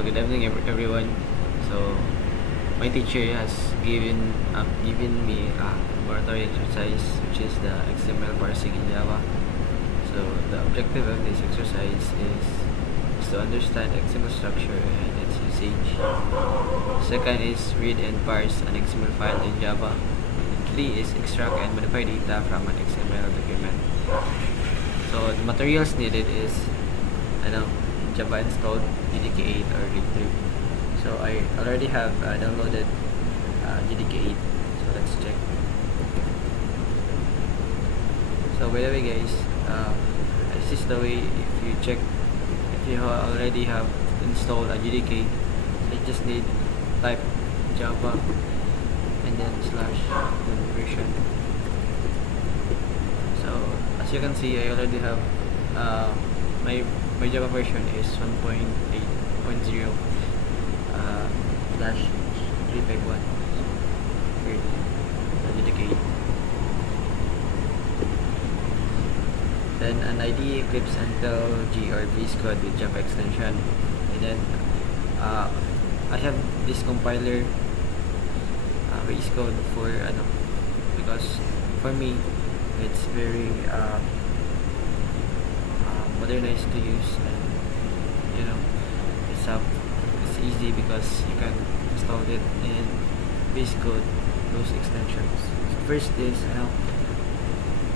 So good evening everyone. So my teacher has given me a laboratory exercise, which is the XML parsing in Java. So the objective of this exercise is to understand XML structure and its usage. Second is read and parse an XML file in Java. And three is extract and modify data from an XML document. So the materials needed is Java installed, JDK 8 or READ through. So I already have downloaded JDK 8. So let's check. So by the way guys, this is the way. If you already have installed a JDK, so you just need type Java and then / version. So as you can see, I already have my Java version is 1.8.0 /351 here, JDK. Then an IDE Eclipse Until G or VS Code with Java extension, and then I have this compiler VS Code for because for me it's very modernized to use, and it's easy because you can install it in VS Code, those extensions. So first is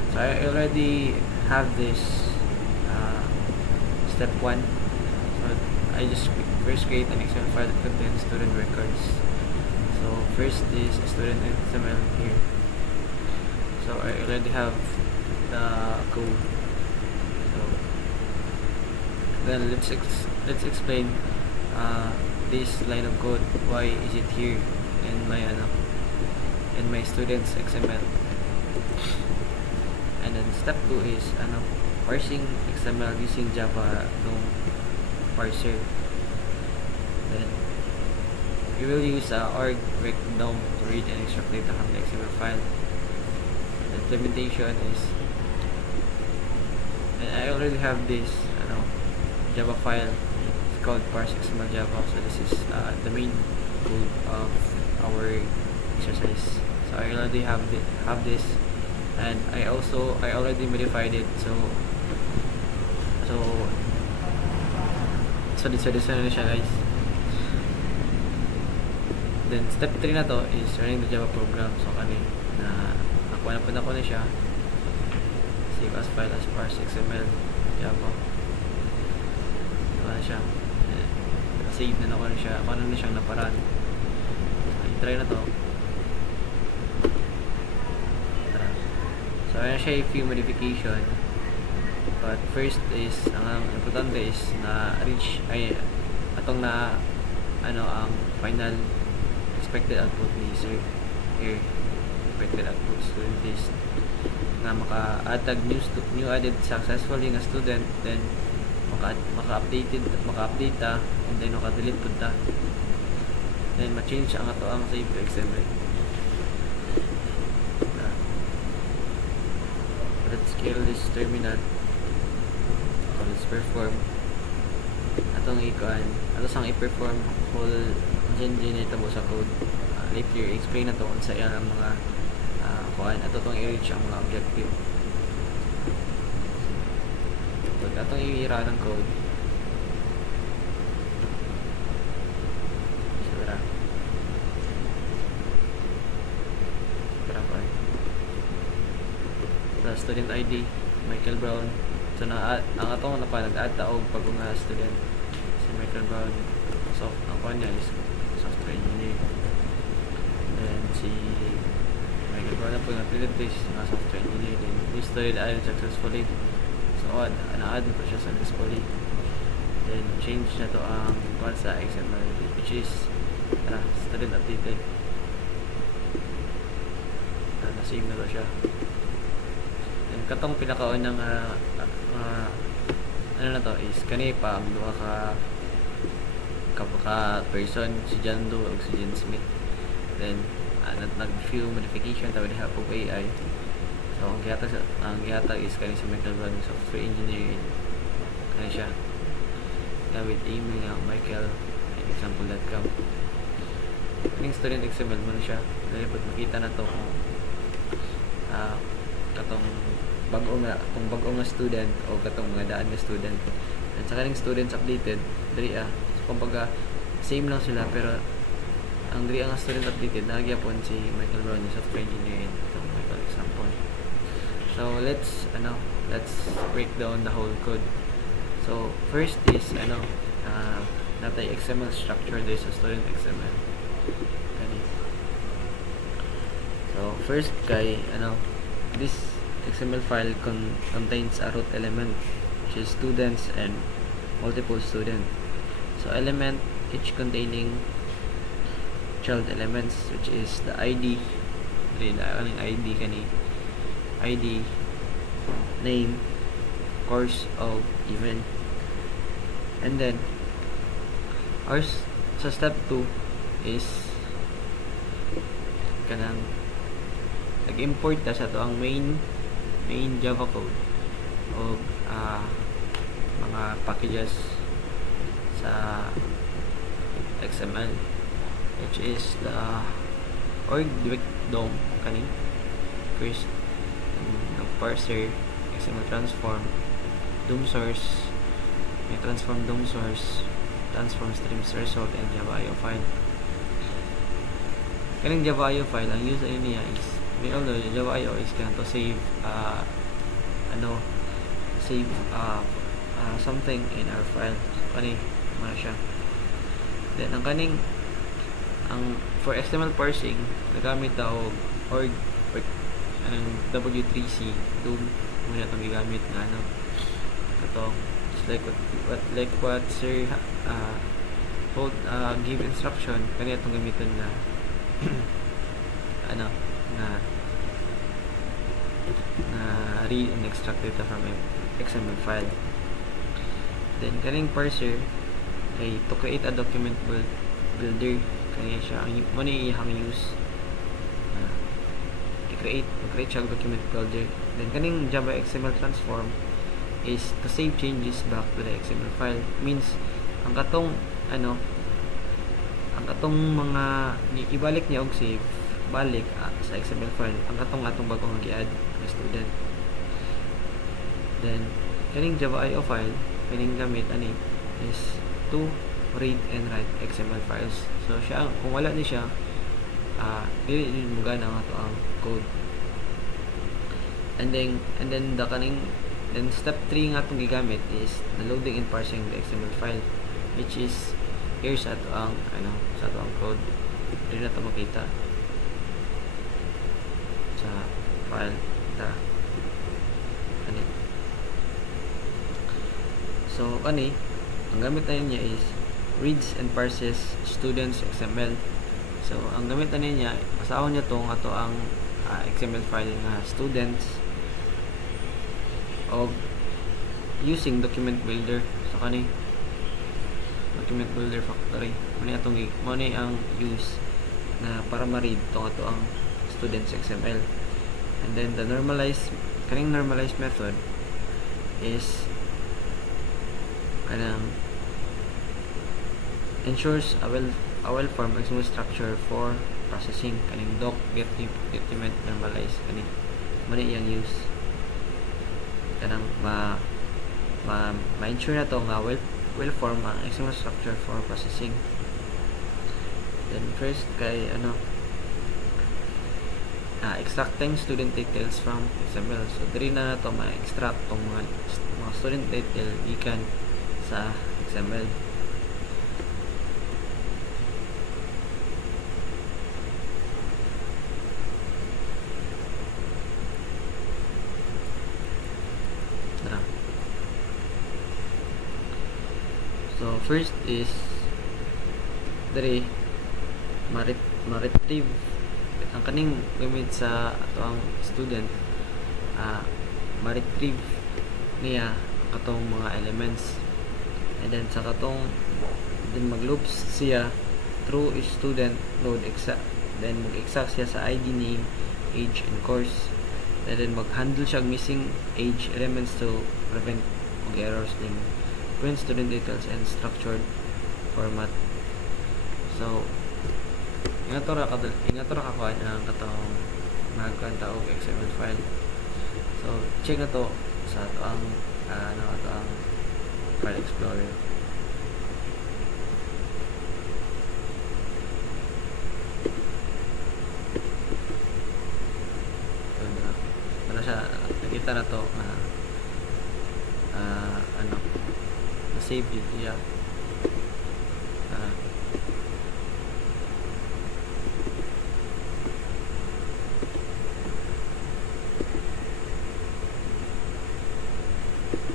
so I already have this step 1. So I just first create an XML file that contains student records. So first is student XML here. So I already have the code. So then let's explain this line of code. Why is it here in my students XML? And then step 2 is parsing XML using Java GNOME parser. Then we will use org rec GNOME to read and extract data from the XML file. The implementation is, and I already have this Java file. It's called parse XML Java. So this is the main code of our exercise. So I already have this, and I already modified it. So this na siya guys. Then step 3 na to is running the Java program. So nakuha na siya. Save as file as parse XML Java. Nakuha na siya. Save na nakuha na siya. Ako na siyang naparaan. I-try na to. So ayan siya yung few modification, but first is ang importante is na reach ang final expected output ni sir here. Expected output student list na maka-add new added successfully nga student, then maka-update ta, and then maka-delete pud ta, then ma-change ang ato ang save to XML. Let's scale this terminal. So let's perform atong sang i-perform whole generate mo sa code. Later explain na to kung sa ang mga kuan ato tong i-reach ang mga objective. So atong i-run ang code. Student ID Michael Brown. So ang atong nag-add taog pag nga student si Michael Brown. So ang kuan niya is software engineer. Then si Michael Brown na po na-upload this na software engineer. Then this student added successfully. So na-add na po siya successfully. Then change na to ang kuan sa XML, which is student updated. Na-save na to siya. Katong pinakaunang na to is kani pa ang duha ka person, si John Doe ug si Jen Smith. Then nag-few modification tawag diha og AI. So ang gihatag is kani si Michael Brown, software engineer. Kani siya with email nga Michael example.com. Kaning student XML mo na siya. Dali po makita na to kung katong bago nga student o katong mga daan nga student. At sa kaning students updated, dali so, kumbaga same lang sila, pero ang dali nga student updated nagyapon si Michael Brown, yung software engineer. Itong Michael example. So let's break down the whole code. So first is natay XML structure this student XML. So first kay this XML file contains a root element, which is students and multiple student. So element each containing child elements, which is the ID, ID, name, course of event. And then ours sa step 2 is kanang nag-import ta sa to ang main Java code o mga packages sa XML, which is the org direct DOM kaning first, the parser, XML transform, DOM source, may transform DOM source, transform streams result, and Java IO file. Kaning Java IO file, ang use niya is although Java IO is to save something in our file. Kani mana siya. Then ang kaning for XML parsing nagamit daw org W3C DOM muna itong gigamit na ito just like what sir give instruction kani itong gamiton na read and extract data from an XML file. Then kaning parser ay to create a document builder, kaya siya mo ni ihang use i-create siya document builder. Then kaning Java XML transform is to save changes back to the XML file. Means ang katong mga ibalik niya og save balik sa XML file ang atong bagong gi-add na student. Then kaning Java IO file kaning gamit is to read and write XML files. So siya kung wala ni siya dili mo gana ang ato ang code. And then step 3 nga atong gigamit is the loading and parsing the XML file, which is here sa ato ang sa ato ang code. Dili na ito makita sa file so ang gamit na niya is reads and parses students XML. So ang gamit na niya asahon niya tong ato ang XML file nga students of using document builder. So document builder factory mo ni ang use na para ma-read tong ato ang students XML. And then the normalized method is ensures a well-formed XML structure for processing. Kaning doc get document normalize mo ni iyang use ma-ensure na to nga well-formed ang XML structure for processing. Then first kay extracting student details from XML. So diri na to ma-extract tong mga student detail ikan sa XML. So first is diri ma-retrieve ang kaning gamit sa ato ang student ma-retrieve niya katong mga elements, and then sa katong then mag-loops siya through student load exact, then mag-exact siya sa ID, name, age, and course, and then mag-handle siya missing age elements to prevent errors, then print student details and structured format. So ingat ra kakuan ang katong magkuan ta og XML file. So check na to sa ato ang ato ang file explorer. Para siya nakita na to na na-save yun siya.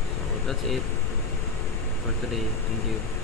So that's it for today. Thank you.